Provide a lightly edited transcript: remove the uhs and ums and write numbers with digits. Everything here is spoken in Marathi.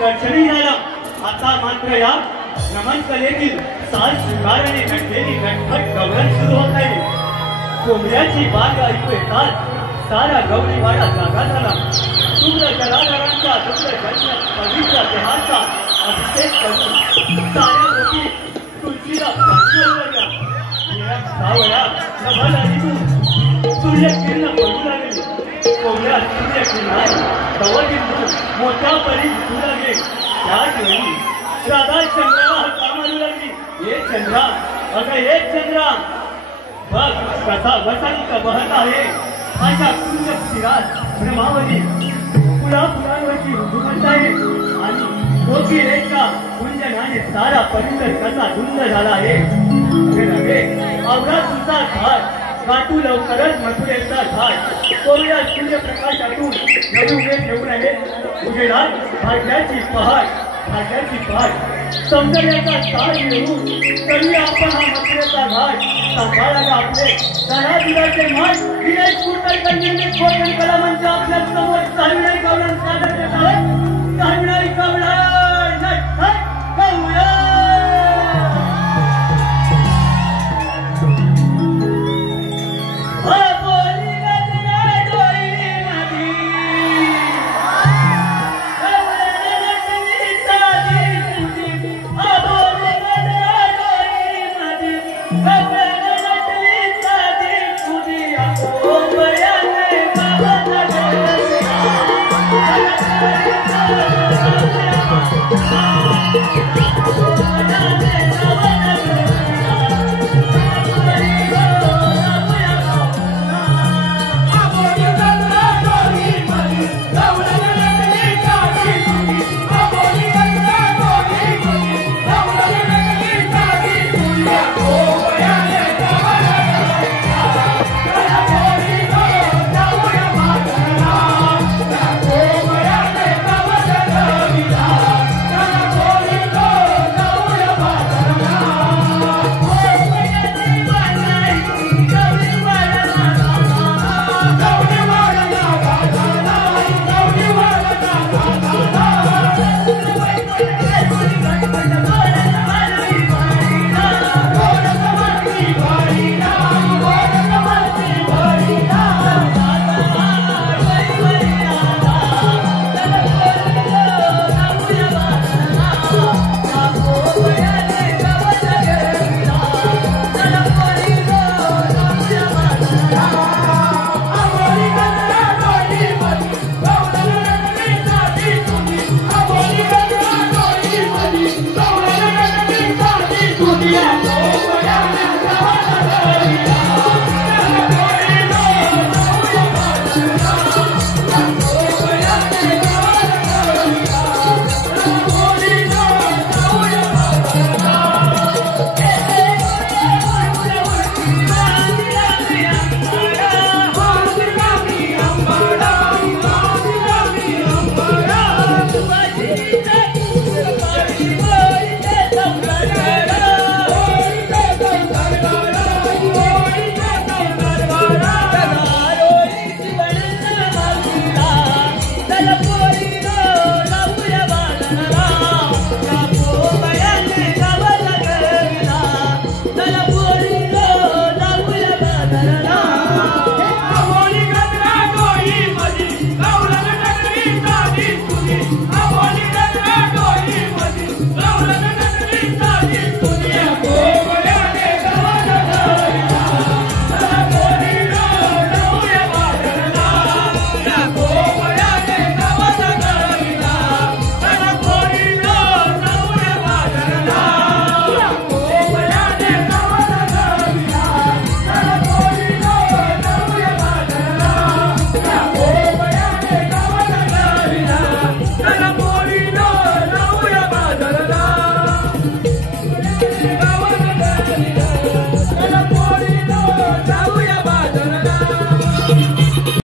दर्शनी झाला आता मात्र या नमन कलेतील साल शृंगाराने नटलेली नटखट गवळण सुरू होत आहे. कोंबड्याची बाग ऐकू येतात सारा गवळीवाडा जागा झाला. शुद्ध जलाधारांचा दुग्ध जन्म पवित्र देहाचा अभिषेक करून साऱ्या लोकी तुळशीला लागल्या. सावळ्या नभल अलीतून सूर्यकिरण पडू लागली. कोंबड्या सूर्यकिरणात दवबिंदू मोठ्या परी दिसू लागले. त्याच वेळी राधा चंद्राला हाका मारू लागली. हे चंद्रा, अगं हे चंद्रा, बघ कसा वसंत बहत आहे. माझ्या कुंज शिरात भ्रमावली फुलाफुलांवरची उमटत आहे आणि कोकिलेच्या कुंजनाने सारा परिसर कसा धुंद झाला आहे. आवडा तुझा घाट गाठू लवकरच मथुरेचा घाट. कोवळ्या सूर्यप्रकाशातून नवी उभे ठेवून आहे. उजेडात भाग्याची पहाट, भाग्याची पहाट, सौंदर्याचा साज घेऊन करूया आपण हा मथुरेचा घाट. सांभाळायला आपले दहा दिवसाचे माठ विनय स्फूर्त कन्येने कोकण कला मंच आपल्या समोर चालू नाही गावला सादर करत आहेत.